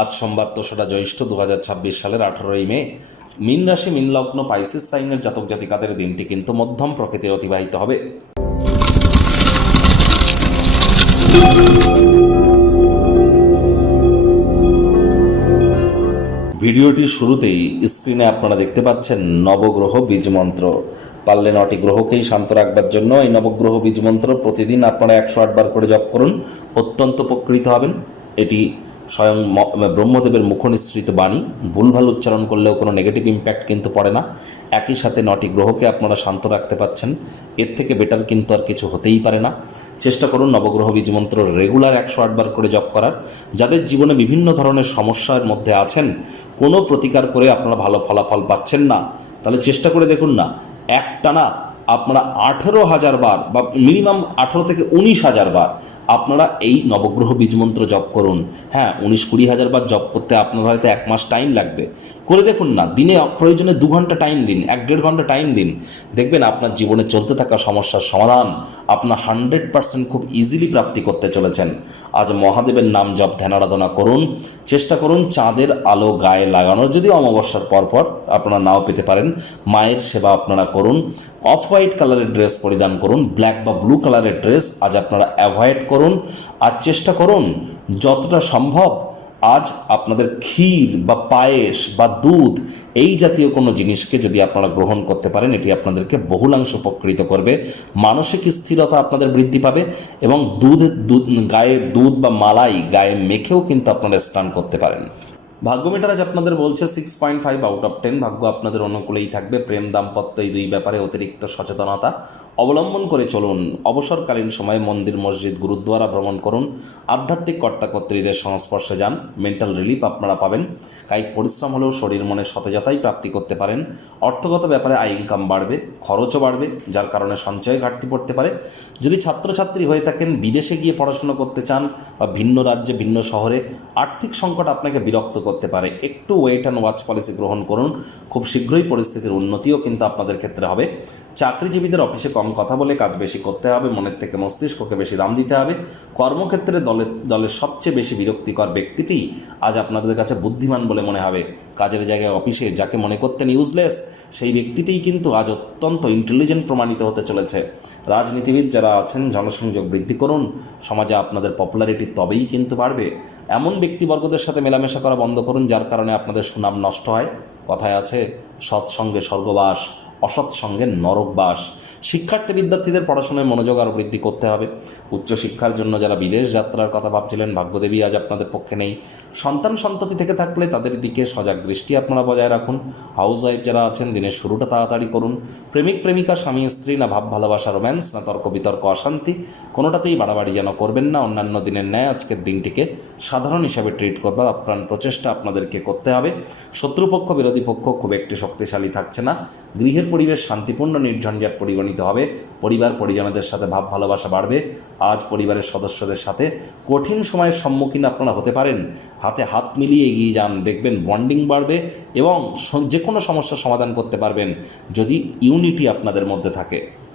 আজ সোমবার ২রা জ্যৈষ্ঠ ২০২৬ সালের ১৮ই মে। মীন রাশি মীন লগ্ন পাইসিস সাইনের জাতক জাতিকাদের দিনটি কিন্তু মধ্যম প্রকৃতির অতিবাহিত হবে। ভিডিওটির শুরুতেই স্ক্রিনে আপনারা দেখতে পাচ্ছেন নবগ্রহ বীজ মন্ত্র। পারলে ৯টি গ্রহকেই শান্ত রাখবার জন্য এই নবগ্রহ বীজ মন্ত্র প্রতিদিন আপনারা ১০৮ বার করে জপ করুন, অত্যন্ত উপকৃত হবেন। এটি স্বয়ং ব্রহ্মদেবের মুখনিসৃত বাণী, ভুলভাল উচ্চারণ করলেও কোনো নেগেটিভ ইম্প্যাক্ট কিন্তু পড়ে না। একই সাথে ৯টি গ্রহকে আপনারা শান্ত রাখতে পাচ্ছেন, এর থেকে বেটার কিন্তু আর কিছু হতেই পারে না। চেষ্টা করুন নবগ্রহ বীজ মন্ত্র রেগুলার ১০৮ বার করে জপ করার। যাদের জীবনে বিভিন্ন ধরনের সমস্যার মধ্যে আছেন, কোনো প্রতিকার করে আপনারা ভালো ফলাফল পাচ্ছেন না, তাহলে চেষ্টা করে দেখুন না, একটানা আপনারা ১৮,০০০ বার বা মিনিমাম ১৮ থেকে ১৯,০০০ বার আপনারা এই নবগ্রহ বীজ মন্ত্র জপ করুন। হ্যাঁ, ১৯-২০ হাজার বার জপ করতে আপনার হয়তো ১ মাস টাইম লাগবে, করে দেখুন না। দিনে প্রয়োজনে ২ ঘন্টা টাইম দিন, ১-১.৫ ঘন্টা টাইম দিন, দেখবেন আপনার জীবনে চলতে থাকা সমস্যার সমাধান আপনার 100% খুব ইজিলি প্রাপ্তি করতে চলেছেন। আজ মহাদেবের নাম জপ ধ্যান আরাধনা করুন। চেষ্টা করুন চাঁদের আলো গায়ে লাগানোর, যদি অমাবস্যার পরপর আপনারা নাও পেতে পারেন। মায়ের সেবা আপনারা করুন। অফ হোয়াইট কালারের ড্রেস পরিধান করুন, ব্ল্যাক বা ব্লু কালারের ড্রেস আজ আপনারা অ্যাভয়েড করুন। আর চেষ্টা করুন যতটা সম্ভব আজ আপনাদের ক্ষীর বা পায়েস বা দুধ এই জাতীয় কোনো জিনিসকে যদি আপনারা গ্রহণ করতে পারেন, এটি আপনাদেরকে বহুলাংশ উপকৃত করবে। মানসিক স্থিরতা আপনাদের বৃদ্ধি পাবে এবং গায়ে দুধ বা মালাই গায়ে মেখেও কিন্তু আপনারা স্নান করতে পারেন। ভাগ্য মিটার আজ আপনাদের বলছে 6.5 আউট অফ 10। ভাগ্য আপনাদের অনুকূলেই থাকবে। প্রেম দাম্পত্য এই দুই ব্যাপারে অতিরিক্ত সচেতনতা অবলম্বন করে চলুন। অবসরকালীন সময়ে মন্দির মসজিদ গুরুদ্বারা ভ্রমণ করুন। আধ্যাত্মিক কর্তাকর্ত্রীদের সংস্পর্শে যান, মেন্টাল রিলিফ আপনারা পাবেন। কায়িক পরিশ্রম হলেও শরীর মনে সতেজতাই প্রাপ্তি করতে পারেন। অর্থগত ব্যাপারে আয় ইনকাম বাড়বে, খরচও বাড়বে, যার কারণে সঞ্চয় ঘাটতি পড়তে পারে। যদি ছাত্রছাত্রী হয়ে থাকেন, বিদেশে গিয়ে পড়াশোনা করতে চান বা ভিন্ন রাজ্যে ভিন্ন শহরে, আর্থিক সংকট আপনাকে বিরক্ত করতে পারে। একটু ওয়েট অ্যান্ড ওয়াচ পলিসি গ্রহণ করুন, খুব শীঘ্রই পরিস্থিতির উন্নতিও কিন্তু আপনাদের ক্ষেত্রে হবে। চাকরিজীবীদের অফিসে কম কথা বলে কাজ বেশি করতে হবে, মনের থেকে মস্তিষ্ককে বেশি দাম দিতে হবে। কর্মক্ষেত্রে দলের সবচেয়ে বেশি বিরক্তিকর ব্যক্তিটি আজ আপনাদের কাছে বুদ্ধিমান বলে মনে হবে। কাজের জায়গায় অফিসে যাকে মনে করতেন ইউজলেস, সেই ব্যক্তিটিই কিন্তু আজ অত্যন্ত ইন্টেলিজেন্ট প্রমাণিত হতে চলেছে। রাজনীতিবিদ যারা আছেন, জনসংযোগ বৃদ্ধি করুন, সমাজে আপনাদের পপুলারিটি তবেই কিন্তু বাড়বে। এমন ব্যক্তিবর্গদের সাথে মেলামেশা করা বন্ধ করুন যার কারণে আপনাদের সুনাম নষ্ট হয়। কথায় আছে, সৎসঙ্গে স্বর্গবাস, অসৎসঙ্গে নরকবাস। শিক্ষার্থী বিদ্যার্থীদের পড়াশোনায় মনোযোগ আরও বৃদ্ধি করতে হবে। উচ্চশিক্ষার জন্য যারা বিদেশ যাত্রার কথা ভাবছিলেন, ভাগ্যদেবী আজ আপনাদের পক্ষে নেই। সন্তান সন্ততি থেকে থাকলে তাদের দিকে সজাগ দৃষ্টি আপনারা বজায় রাখুন। হাউস ওয়াইফ যারা আছেন, দিনের শুরুটা তাড়াতাড়ি করুন। প্রেমিক প্রেমিকা, স্বামী স্ত্রী, না ভাব ভালোবাসা রোম্যান্স, না তর্ক বিতর্ক অশান্তি, কোনোটাতেই বাড়াবাড়ি যেন করবেন না। অন্যান্য দিনের ন্যায় আজকের দিনটিকে সাধারণ হিসাবে ট্রিট করবার আপ্রাণ প্রচেষ্টা আপনাদেরকে করতে হবে। শত্রুপক্ষ বিরোধী পক্ষ খুব একটি শক্তিশালী থাকছে না। গৃহের পরিবেশ শান্তিপূর্ণ নির্ঝঞ্ঝাট পরিগণিত হবে। পরিবার পরিজনদের সাথে ভাব ভালোবাসা বাড়বে। আজ পরিবারের সদস্যদের সাথে কঠিন সময়ের সম্মুখীন আপনারা হতে পারেন। হাতে হাত মিলিয়ে এগিয়ে যান, দেখবেন বন্ডিং বাড়বে এবং যে কোনো সমস্যার সমাধান করতে পারবেন যদি ইউনিটি আপনাদের মধ্যে থাকে।